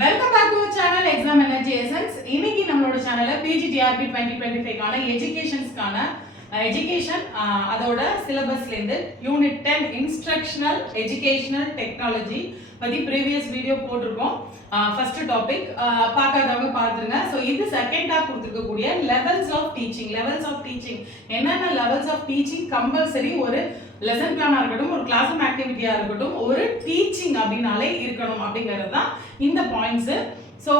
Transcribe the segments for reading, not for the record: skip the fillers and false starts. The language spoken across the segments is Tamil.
Welcome back to our channel Exam Energy Essence. இன்னைக்கு நம்மளோட சேனல்ல PGTRB 2025 கான எஜுகேஷன்ஸ்கான எஜுகேஷன் அதோட சிலபஸ்ல இருந்து யூனிட் 10 இன்ஸ்ட்ரக்ஷனல் எஜுகேஷனல் டெக்னாலஜி பத்தி ப்ரீவியஸ் வீடியோ போட்டிருக்கோம். ஃபர்ஸ்ட் டாபிக் பார்க்காதவங்க பார்த்துருங்க. ஸோ இது செகண்டா கொடுத்துருக்கக்கூடிய லெவல்ஸ் ஆஃப் டீச்சிங் என்னென்ன லெவல்ஸ் ஆஃப் டீச்சிங் கம்பல்சரி ஒரு லெசன் பிளானா இருக்கட்டும், ஒரு கிளாஸ் ரூம் ஆக்டிவிட்டியா இருக்கட்டும், ஒரு டீச்சிங் அப்படின்னாலே இருக்கணும் அப்படிங்கிறது தான் இந்த பாயிண்ட்ஸ். ஸோ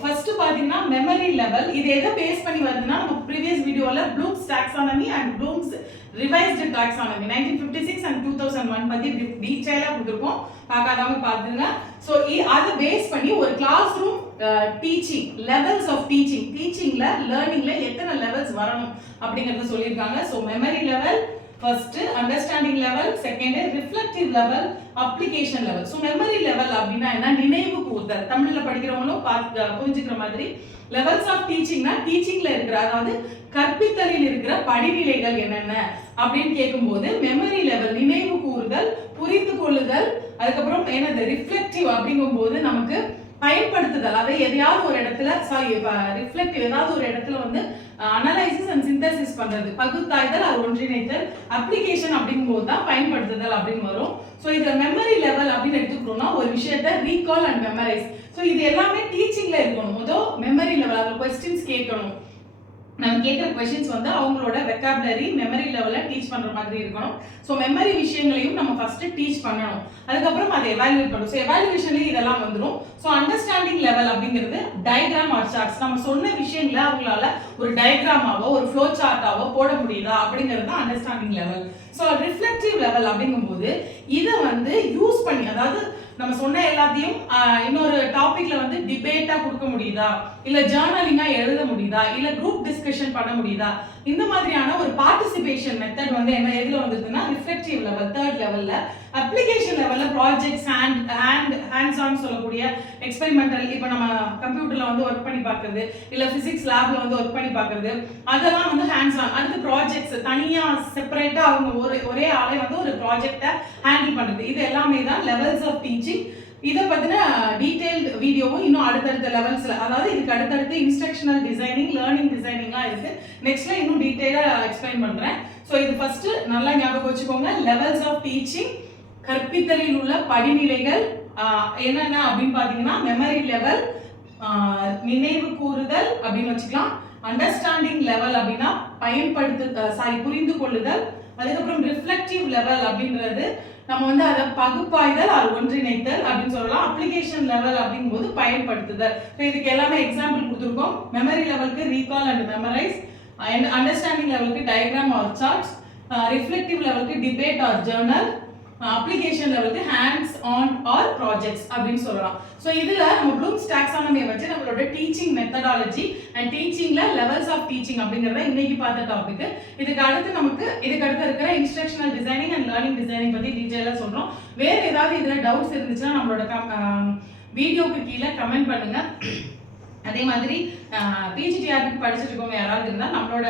ஃபர்ஸ்ட் பார்த்தீங்கன்னா மெமரி லெவல். இது எதை பேஸ் பண்ணி வருதுன்னா, நம்ம ப்ரீவியஸ் வீடியோவில் blooms taxonomy and blooms revised taxonomy 1956 and 2001 பற்றி டீட்டெயிலாக கொடுத்துருக்கோம். பார்க்காதவங்க பார்த்துங்க. ஸோ அதை பேஸ் பண்ணி ஒரு classroom teaching levels of டீச்சிங்ல லேர்னிங்ல எத்தனை லெவல்ஸ் வரணும் அப்படிங்கறத சொல்லியிருக்காங்க. So memory level first, understanding level second, reflective level, application level. So memory level அப்படின்னா என்ன, நினைவு கூர்தல். தமிழ்ல படிக்கிறவங்களும் புரிஞ்சுக்கிற மாதிரி லெவல்ஸ் ஆஃப் டீச்சிங்னா டீச்சிங்ல இருக்கிற, அதாவது கற்பித்தலில் இருக்கிற படிநிலைகள் என்னென்ன அப்படின்னு கேட்கும்போது மெமரி லெவல் நினைவு கூறுதல், புரிந்து கொள்ளுதல், அதுக்கப்புறம் என்னது ரிஃப்ளெக்டிவ் அப்படிங்கும்போது நமக்கு பயன்படுத்துதல். அதை எதையாவது ஒரு இடத்துல ரிஃப்ளெக்டிவ் ஏதாவது ஒரு இடத்துல வந்து அனலைசிஸ் அண்ட் சிந்தசிஸ் பண்றது, பகுத்தாய்தல், அது ஒன்றிணைத்தல். அப்ளிகேஷன் அப்படிங்கும்போது தான் பயன்படுத்துதல் அப்படின்னு வரும். ஸோ இதுல மெமரி லெவல் அப்படின்னு எடுத்துக்கிறோம்னா ஒரு விஷயத்த ரீகால் அண்ட் மெமரைஸ். ஸோ இது எல்லாமே டீச்சிங்ல இருக்கணும். முதல் மெமரி லெவல், அதில் கொஸ்டின்ஸ் கேட்கணும். நம்ம கேட்குற கொஸ்டின்ஸ் வந்து அவங்களோட வெக்காபுலரி மெமரி லெவலில் டீச் பண்ணுற மாதிரி இருக்கணும். ஸோ மெமரி விஷயங்களையும் நம்ம ஃபஸ்ட்டு டீச் பண்ணணும். அதுக்கப்புறம் அதை எவாலுவேட் பண்ணணும். ஸோ எவாலுவேஷன்லேயும் இதெல்லாம் வந்துடும். ஸோ அண்டர்ஸ்டாண்டிங் லெவல் அப்படிங்கிறது டயக்ராம் ஆர் சார்ட்ஸ். நம்ம சொன்ன விஷயங்களை அவங்களால ஒரு டயக்ராமாவோ ஒரு ஃப்ளோ சார்ட்டாவோ போட முடியுதா அப்படிங்கிறது தான் understanding level. So reflective level அப்படிங்கும்போது இதை வந்து யூஸ் பண்ணி, அதாவது நம்ம சொன்ன எல்லாத்தையும் இன்னொரு டாபிக்ல வந்து டிபேட்டா கொடுக்க முடியுதா, இல்ல ஜர்னலிங்கா எழுத முடியுதா, இல்ல குரூப் டிஸ்கஷன் பண்ண முடியுதா, இந்த மாதிரியான ஒரு பார்ட்டிசிபேஷன் மெத்தட் வந்து என்ன எதுல வந்திருக்குன்னா ரிஃப்ளெக்டிவ் லெவல் தேர்ட் லெவல்ல. அப்ளிகேஷன் லெவல்ல ப்ராஜெக்ட்ஸ் ஹேண்ட்ஸ் ஆன் சொல்லக்கூடிய எக்ஸ்பெரிமெண்டல், இப்போ நம்ம கம்ப்யூட்டர்ல வந்து ஒர்க் பண்ணி பார்க்கறது, இல்ல பிசிக்ஸ் லேப்ல வந்து ஒர்க் பண்ணி பார்க்கறது, அதெல்லாம் வந்து ஹேண்ட்ஸ் ஆன். அடுத்து ப்ராஜெக்ட்ஸ் தனியா செப்பரேட்டா அவங்க ஒரே ஆளே வந்து ஒரு ப்ராஜெக்டை ஹேண்டில் பண்றது. இது எல்லாமே தான் லெவல்ஸ் ஆஃப் டீச்சிங். இதை பத்தின டீடைல்டு வீடியோவும் இன்னும் அடுத்தடுத்த லெவல்ஸ்ல, அதாவது இதுக்கு அடுத்தடுத்து இன்ஸ்ட்ரக்ஷனல் டிசைனிங், லேர்னிங் டிசைனிங்லாம் இருக்கு. நெக்ஸ்ட்ல இன்னும் டீடைலா எக்ஸ்பிளைன் பண்றேன். ஸோ இது ஃபர்ஸ்ட் நல்லா ஞாபகம் வச்சுக்கோங்க. லெவல்ஸ் ஆஃப் டீச்சிங், கற்பித்தலில் உள்ள படிநிலைகள் என்னென்ன அப்படின்னு பாத்தீங்கன்னா மெமரி லெவல், நினைவு கூறுதல் அப்படின்னு வச்சுக்கலாம். அண்டர்ஸ்டாண்டிங் லெவல் அப்படின்னா புரிந்து கொள்ளுதல். அதுக்கப்புறம் ரிஃப்ளெக்டிவ் லெவல் அப்படின்றது நம்ம வந்து அதை பகுப்பாய்தல், அது ஒன்றிணைத்தல் அப்படின்னு சொல்லலாம். அப்ளிகேஷன் லெவல் அப்படிங்கும்போது பயன்படுத்துதல். ஸோ இதுக்கு எல்லாமே எக்ஸாம்பிள் கொடுத்துருக்கோம். மெமரி லெவலுக்கு ரீகால் அண்ட் மெமரைஸ், அண்டர்ஸ்டாண்டிங் லெவலுக்கு டயக்ராம் ஆர் சார்ட்ஸ், ரிஃப்ளெக்டிவ் லெவலுக்கு டிபேட் ஆர் ஜர்னல், அப்ளிகேஷன் லெவலுக்கு ஹேண்ட்ஸ் ஆன் ஆர் ப்ராஜெக்ட்ஸ் அப்படின்னு சொல்லலாம். ஸோ இதுல நம்ம ப்ளூம்ஸ் டாக்ஸானமியை வச்சு நம்மளோட டீச்சிங் மெத்தடாலஜி அண்ட் டீச்சிங்ல லெவல்ஸ் ஆஃப் டீச்சிங் அப்படிங்கறத இன்னைக்கு பார்த்த டாபிக். இதுக்கு அடுத்து இருக்கிற instructional designing and learning designing பத்தி டீடைலா சொல்றோம். வேற ஏதாவது இதுல டவுட்ஸ் இருந்துச்சுன்னா நம்மளோட வீடியோக்கு கீழே கமெண்ட் பண்ணுங்க. அதே மாதிரி பிஜிடிஆர்பி படிச்சுட்டு இருக்கவங்க யாராவது இருந்தால் நம்மளோட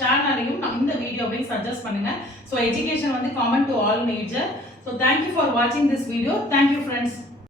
சேனலையும் இந்த வீடியோ அப்படின்னு சஜஸ்ட் பண்ணுங்க. ஸோ எஜுகேஷன் வந்து common to all major. So thank you for வாட்சிங் திஸ் வீடியோ. Thank you friends.